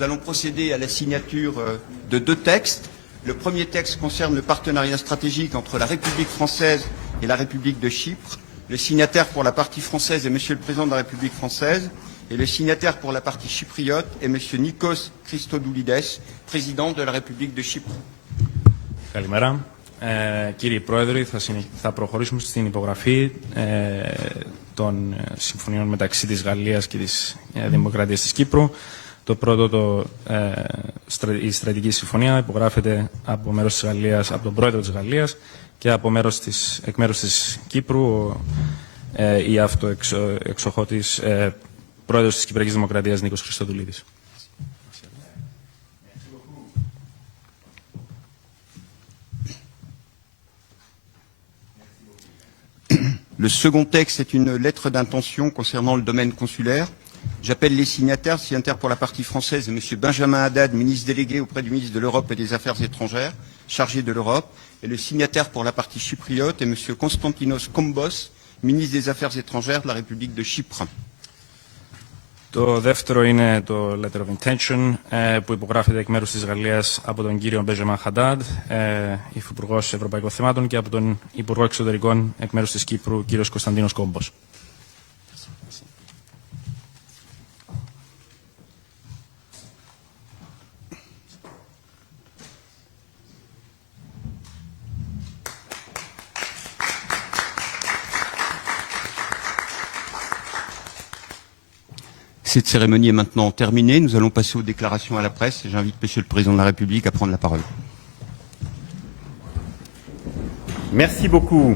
nous allons procéder à la signature de deux textes. Le premier texte concerne le partenariat stratégique entre la République française et la République de Chypre. Le signataire pour la partie française est Monsieur le Président de la République française et le signataire pour la partie chypriote est Monsieur Macrón-Χριστοδουλίδη, Président de la République de Chypre. Καλημέρα. Κύριοι Πρόεδροι, θα προχωρήσουμε στην υπογραφή των συμφωνιών μεταξύ της Γαλλίας και της Δημοκρατίας της Κύπρου. Το πρώτο, η Στρατηγική Συμφωνία, υπογράφεται από μέρος της Γαλλίας, από τον Πρόεδρο της Γαλλίας και από εκ μέρους της Κύπρου η αυτοεξοχώτης Πρόεδρος της Κυπριακής Δημοκρατίας Νίκος Χριστοδουλίδης. Le second texte est une lettre d'intention concernant le domaine consulaire. J'appelle les signataires. Le signataire pour la partie française est M. Benjamin Haddad, ministre délégué auprès du ministre de l'Europe et des Affaires étrangères, chargé de l'Europe. Et le signataire pour la partie chypriote est M. Konstantinos Kombos, ministre des Affaires étrangères de la République de Chypre. Το δεύτερο είναι το Letter of Intention που υπογράφεται εκ μέρους της Γαλλίας από τον κύριο Μπέζεμα Χαντάντ, Υφυπουργός Ευρωπαϊκών Θεμάτων, και από τον Υπουργό Εξωτερικών εκ μέρους της Κύπρου, κύριος Κωνσταντίνος Κόμπος. Cette cérémonie est maintenant terminée. Nous allons passer aux déclarations à la presse et j'invite Monsieur le Président de la République à prendre la parole. Merci beaucoup.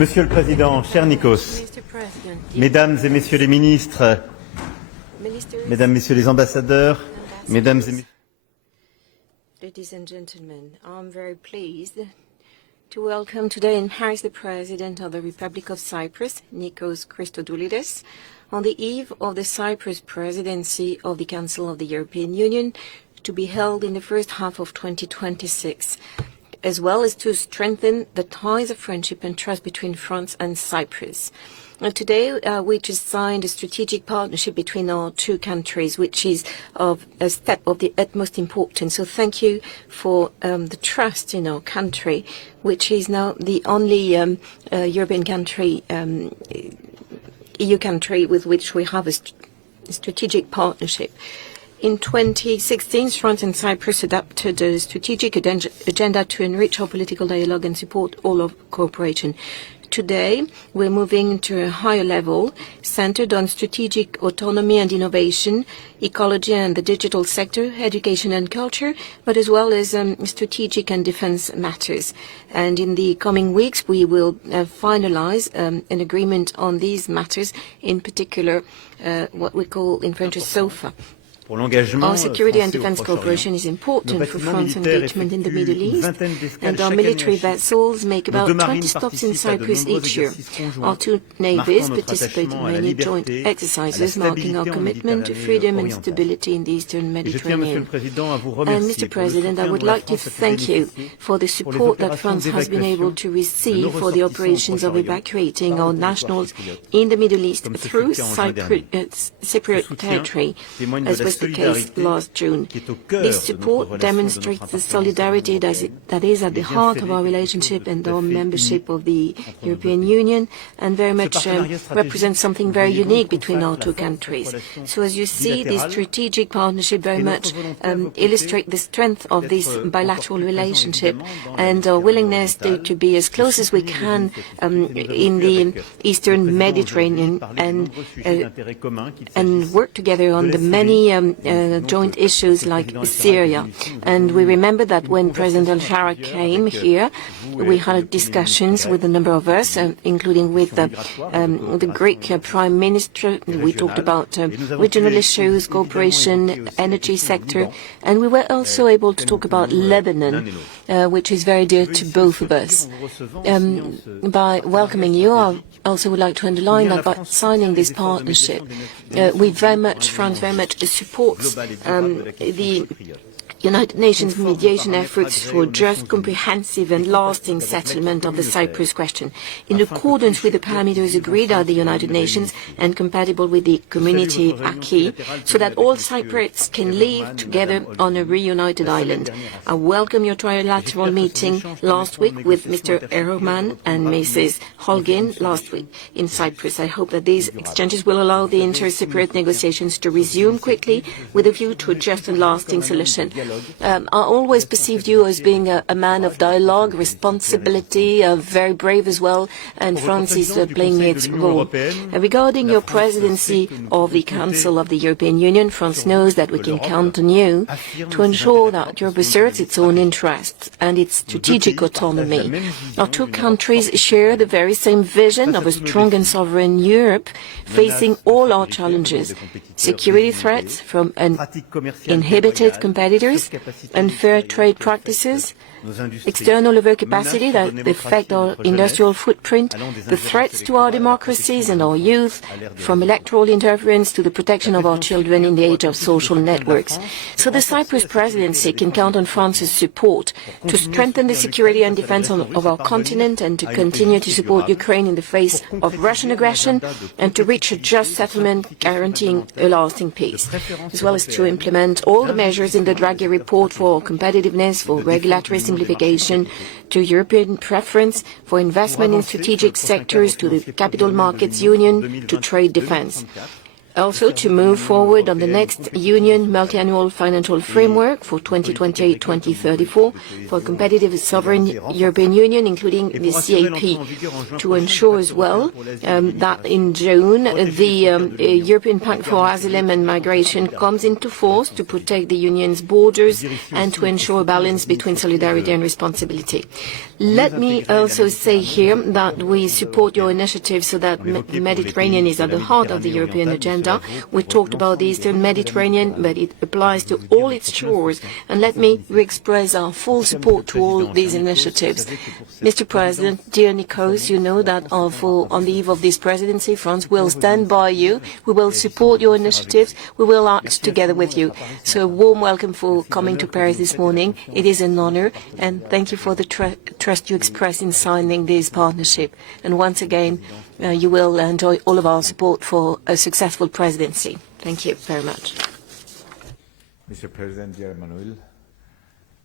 Monsieur le Président, cher Nikos, Mesdames et Messieurs les ministres, Mesdames, Messieurs les ambassadeurs, Mesdames et Messieurs... Ladies and gentlemen, I'm very pleased to welcome today in Paris the President of the Republic of Cyprus, Nikos Christodoulides, on the eve of the Cyprus presidency of the Council of the European Union to be held in the first half of 2026, as well as to strengthen the ties of friendship and trust between France and Cyprus. Today, we just signed a strategic partnership between our two countries, which is a step of the utmost importance. So thank you for the trust in our country, which is now the only European country, EU country with which we have a strategic partnership. In 2016, France and Cyprus adopted a strategic agenda to enrich our political dialogue and support all of cooperation. Today, we're moving to a higher level, centered on strategic autonomy and innovation, ecology and the digital sector, education and culture, but as well as strategic and defense matters. And in the coming weeks, we will finalize an agreement on these matters, in particular what we call in French SOFA. Our security and defense cooperation is important for France's engagement in the Middle East, and our military vessels make about 20 stops in Cyprus each year. Our two navies participate in many joint exercises, marking our commitment to freedom and stability in the Eastern Mediterranean. And Mr. President, I would like to thank you for the support that France has been able to receive for the operations of evacuating our nationals in the Middle East through Cypriot territory, as was the case last June. This support demonstrates the solidarity that is at the heart of our relationship and our membership of the European Union, and very much represents something very unique between our two countries. So as you see, this strategic partnership very much illustrates the strength of this bilateral relationship and our willingness to be as close as we can in the Eastern Mediterranean and work together on the many joint issues like Syria. And we remember that when President al-Shara came here, we had discussions with a number of us, including with the Greek Prime Minister. We talked about regional issues, cooperation, energy sector, and we were also able to talk about Lebanon, which is very dear to both of us. By welcoming you, I also would like to underline that by signing this partnership, France very much supports the United Nations mediation efforts for just, comprehensive and lasting settlement of the Cyprus question, in accordance with the parameters agreed at the United Nations and compatible with the community acquis, so that all Cypriots can live together on a reunited island. I welcome your trilateral meeting last week with Mr. Erdogan and Mrs. Holgin last week in Cyprus. I hope that these exchanges will allow the inter-Cypriot negotiations to resume quickly with a view to a just and lasting solution. I always perceived you as being a man of dialogue, responsibility, very brave as well, and France is playing its role. Regarding your presidency of the Council of the European Union, France knows that we can count on you to ensure that Europe asserts its own interests and its strategic autonomy. Our two countries share the very same vision of a strong and sovereign Europe facing all our challenges: security threats from uninhibited competitors, unfair trade practices, external overcapacity that affect our industrial footprint, the threats to our democracies and our youth, from electoral interference to the protection of our children in the age of social networks. So the Cyprus presidency can count on France's support to strengthen the security and defense of our continent and to continue to support Ukraine in the face of Russian aggression and to reach a just settlement guaranteeing a lasting peace, as well as to implement all the measures in the Draghi report for competitiveness, for regulatory simplification, to European preference, for investment in strategic sectors, to the capital markets union, to trade defense. Also to move forward on the next Union multi-annual financial framework for 2028-2034 for a competitive sovereign European Union, including the CAP, to ensure as well that in June the European Pact for Asylum and Migration comes into force to protect the Union's borders and to ensure balance between solidarity and responsibility. Let me also say here that we support your initiative so that the Mediterranean is at the heart of the European agenda. We talked about the Eastern Mediterranean, but it applies to all its shores. And let me re-express our full support to all these initiatives. Mr. President, dear Nikos, you know that on the eve of this presidency, France will stand by you. We will support your initiatives. We will act together with you. So a warm welcome for coming to Paris this morning. It is an honor, and thank you for the trust you express in signing this partnership. And once again, you will enjoy all of our support for a successful presidency. Thank you very much. Mr. President, dear Emmanuel,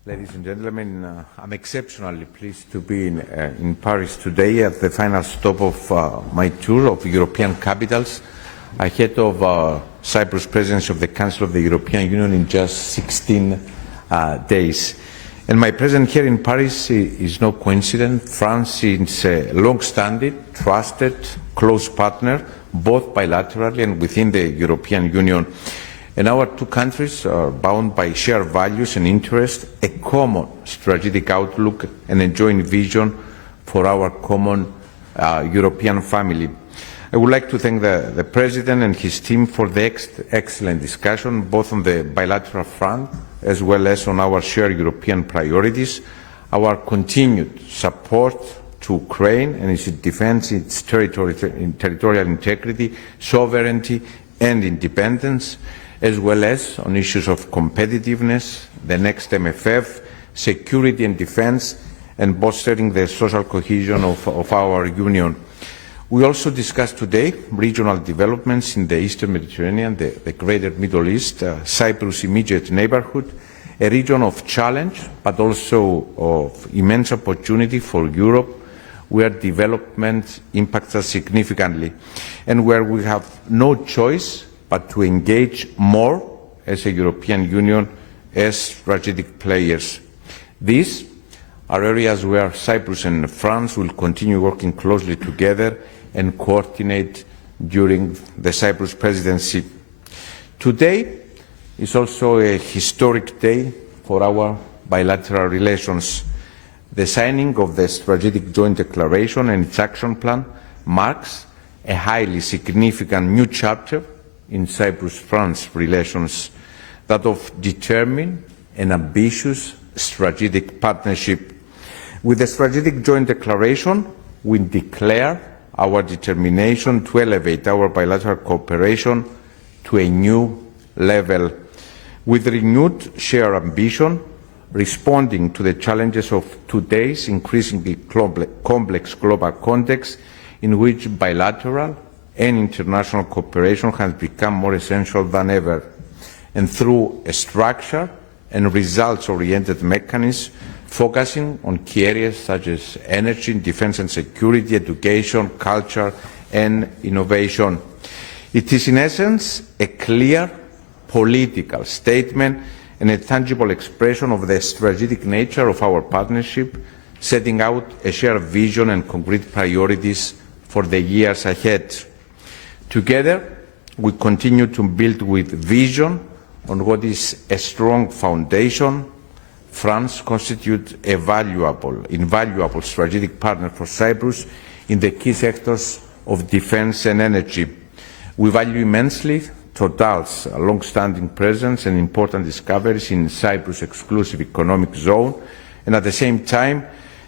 ladies and gentlemen, I'm exceptionally pleased to be in Paris today at the final stop of my tour of European capitals ahead of Cyprus presidency of the Council of the European Union in just 16 days. And my presence here in Paris is no coincidence. France is a long-standing, trusted, close partner, both bilaterally and within the European Union. And our two countries are bound by shared values and interests, a common strategic outlook, and a joint vision for our common European family. I would like to thank the President and his team for the excellent discussion, both on the bilateral front as well as on our shared European priorities, our continued support to Ukraine and its defense, its territorial integrity, sovereignty and independence, as well as on issues of competitiveness, the next MFF, security and defense, and bolstering the social cohesion of our Union. We also discussed today regional developments in the Eastern Mediterranean, the greater Middle East, Cyprus' immediate neighborhood, a region of challenge but also of immense opportunity for Europe, where development impacts us significantly and where we have no choice but to engage more as a European Union, as strategic players. These are areas where Cyprus and France will continue working closely together and coordinate during the Cyprus presidency. Today is also a historic day for our bilateral relations. The signing of the Strategic Joint Declaration and its action plan marks a highly significant new chapter in Cyprus-France relations, that of determined and ambitious strategic partnership. With the Strategic Joint Declaration, we declare our determination to elevate our bilateral cooperation to a new level. With renewed shared ambition, responding to the challenges of today's increasingly complex global context in which bilateral and international cooperation has become more essential than ever, and through a structured and results-oriented mechanism focusing on key areas such as energy, defense and security, education, culture and innovation. It is in essence a clear political statement and a tangible expression of the strategic nature of our partnership, setting out a shared vision and concrete priorities for the years ahead. Together, we continue to build with vision on what is a strong foundation. France constitutes a invaluable strategic partner for Cyprus in the key sectors of defence and energy. We value immensely Total's long-standing presence and important discoveries in Cyprus' exclusive economic zone, and at the same time,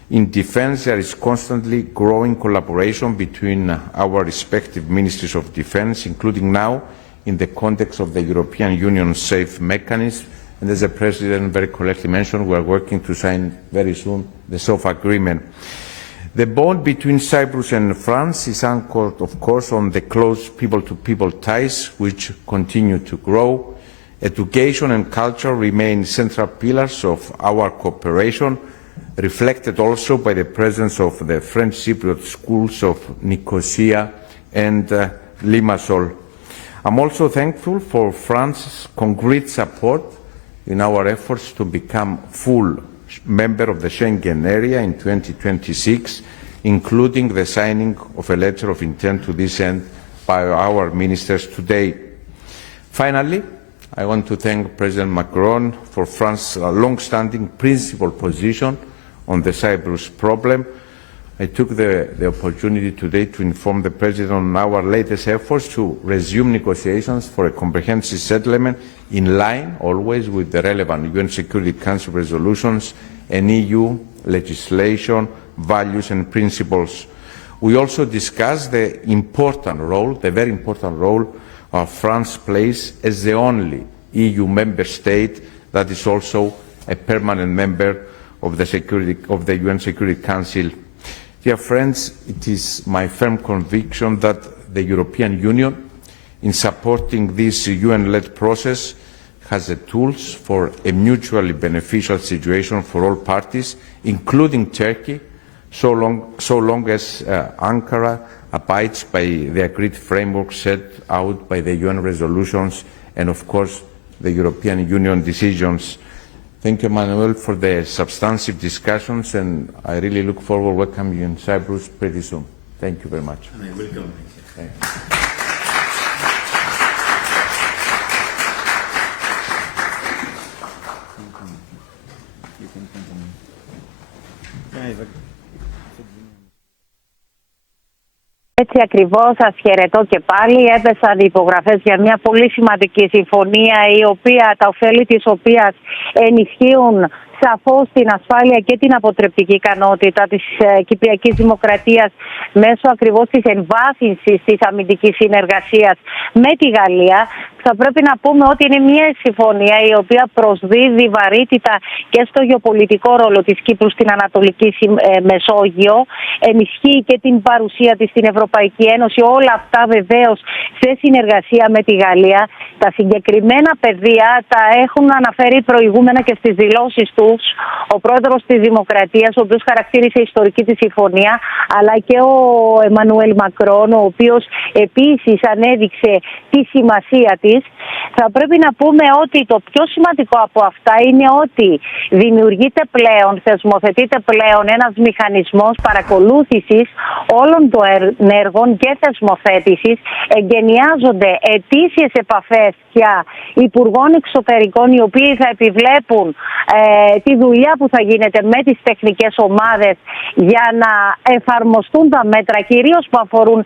in defence there is constantly growing collaboration between our respective ministries of defence, including now in the context of the European Union Safe Mechanism. And as the President very correctly mentioned, we are working to sign very soon the SOFA agreement. The bond between Cyprus and France is anchored, of course, on the close people-to-people ties, which continue to grow. Education and culture remain central pillars of our cooperation, reflected also by the presence of the French Cypriot schools of Nicosia and Limassol. I'm also thankful for France's concrete support in our efforts to become full member of the Schengen area in 2026, including the signing of a letter of intent to this end by our ministers today. Finally, I want to thank President Macron for France's long-standing principled position on the Cyprus problem. I took the opportunity today to inform the President on our latest efforts to resume negotiations for a comprehensive settlement in line always with the relevant UN Security Council resolutions and EU legislation, values and principles. We also discussed the very important role France plays as the only EU member state that is also a permanent member of the UN Security Council. Dear friends, it is my firm conviction that the European Union, in supporting this UN-led process, has the tools for a mutually beneficial situation for all parties, including Turkey, so long as Ankara abides by the agreed framework set out by the UN resolutions and, of course, the European Union decisions. Thank you, Manuel, for the substantive discussions, and I really look forward to welcoming you in Cyprus pretty soon. Thank you very much. And I welcome. Thank you. Έτσι ακριβώς, σας χαιρετώ και πάλι. Έπεσαν οι υπογραφές για μια πολύ σημαντική συμφωνία, τα ωφέλη της οποίας ενισχύουν σαφώς την ασφάλεια και την αποτρεπτική ικανότητα της Κυπριακής Δημοκρατίας μέσω ακριβώς της εμβάθυνσης της αμυντικής συνεργασίας με τη Γαλλία. Θα πρέπει να πούμε ότι είναι μια συμφωνία η οποία προσδίδει βαρύτητα και στο γεωπολιτικό ρόλο της Κύπρου στην Ανατολική Μεσόγειο, ενισχύει και την παρουσία της στην Ευρωπαϊκή Ένωση, όλα αυτά βεβαίως σε συνεργασία με τη Γαλλία. Τα συγκεκριμένα πεδία τα έχουν αναφέρει προηγούμενα και στις δηλώσεις τους ο πρόεδρος της Δημοκρατίας, ο οποίος χαρακτήρισε ιστορική τη συμφωνία, αλλά και ο Εμμανουέλ Μακρόν, ο οποίος επίσης ανέδειξε τη σημασία της. Θα πρέπει να πούμε ότι το πιο σημαντικό από αυτά είναι ότι δημιουργείται πλέον, θεσμοθετείται πλέον ένας μηχανισμός παρακολούθησης όλων των έργων και θεσμοθέτησης. Εγκαινιάζονται ετήσιες επαφές πια υπουργών εξωτερικών, οι οποίοι θα επιβλέπουν τη δουλειά που θα γίνεται με τις τεχνικές ομάδες για να εφαρμοστούν τα μέτρα, κυρίως που αφορούν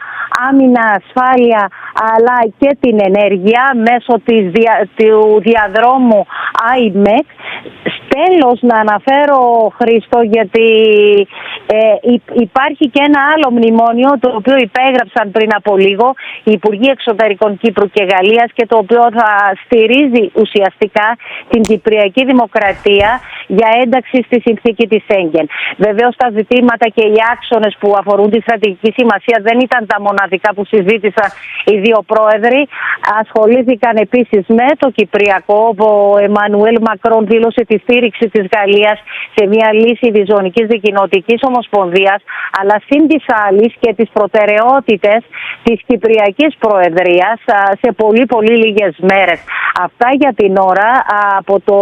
άμυνα, ασφάλεια, αλλά και την ενέργεια μέσω του διαδρόμου IMEC. Τέλος, να αναφέρω, Χρήστο, γιατί υπάρχει και ένα άλλο μνημόνιο το οποίο υπέγραψαν πριν από λίγο οι Υπουργοί Εξωτερικών Κύπρου και Γαλλίας και το οποίο οποίο θα στηρίζει ουσιαστικά την Κυπριακή Δημοκρατία για ένταξη στη συνθήκη της Schengen. Βεβαίως τα ζητήματα και οι άξονες που αφορούν τη στρατηγική σημασία δεν ήταν τα μοναδικά που συζήτησαν οι δύο πρόεδροι. Ασχολήθηκαν επίσης με το Κυπριακό. Ο Εμμανουέλ Μακρόν δήλωσε τη στήριξη της Γαλλίας σε μια λύση διζωνικής δικοινοτικής ομοσπονδίας, αλλά συν της άλλης και τις προτεραιότητες της Κυπριακής Προεδρίας σε πολύ λίγες μέρες. Αυτά για την ώρα από το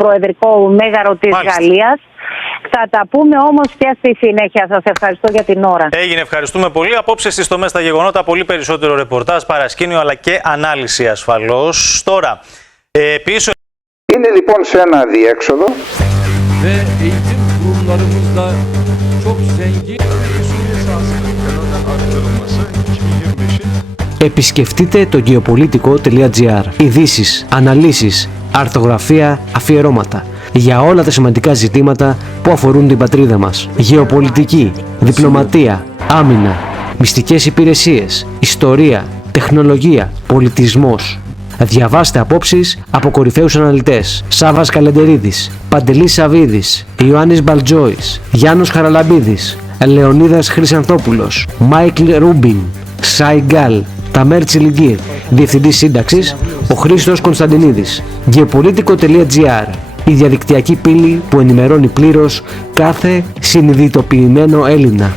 Προεδρικό Μέγαρο της Γαλλίας. Θα τα πούμε όμως και στη συνέχεια. Σας ευχαριστώ για την ώρα. Έγινε, ευχαριστούμε πολύ. Απόψε στις τομές στα γεγονότα, πολύ περισσότερο ρεπορτάζ, παρασκήνιο αλλά και ανάλυση ασφαλώς. Τώρα, πίσω... Είναι λοιπόν σε ένα αδιέξοδο. Επισκεφτείτε το geopolitico.gr. Ειδήσεις, αναλύσεις, αρθογραφία, αφιερώματα για όλα τα σημαντικά ζητήματα που αφορούν την πατρίδα μας. Γεωπολιτική, διπλωματία, άμυνα, μυστικές υπηρεσίες, ιστορία, τεχνολογία, πολιτισμός. Διαβάστε απόψεις από κορυφαίους αναλυτές. Σάββας Καλεντερίδης, Παντελής Σαβίδης, Ιωάννης Μπαλτζόης, Γιάννος Χαραλαμπίδης, Λεωνίδας Χρυσανθόπουλος, Μάικλ Ρούμπιν, Σάιγκάλ, Ταμέρ Τσιλιγκύρ, Διευθυντής Σύνταξης, ο Χρήστος Κωνσταντινίδης. Geopolitico.gr, η διαδικτυακή πύλη που ενημερώνει πλήρως κάθε συνειδητοποιημένο Έλληνα.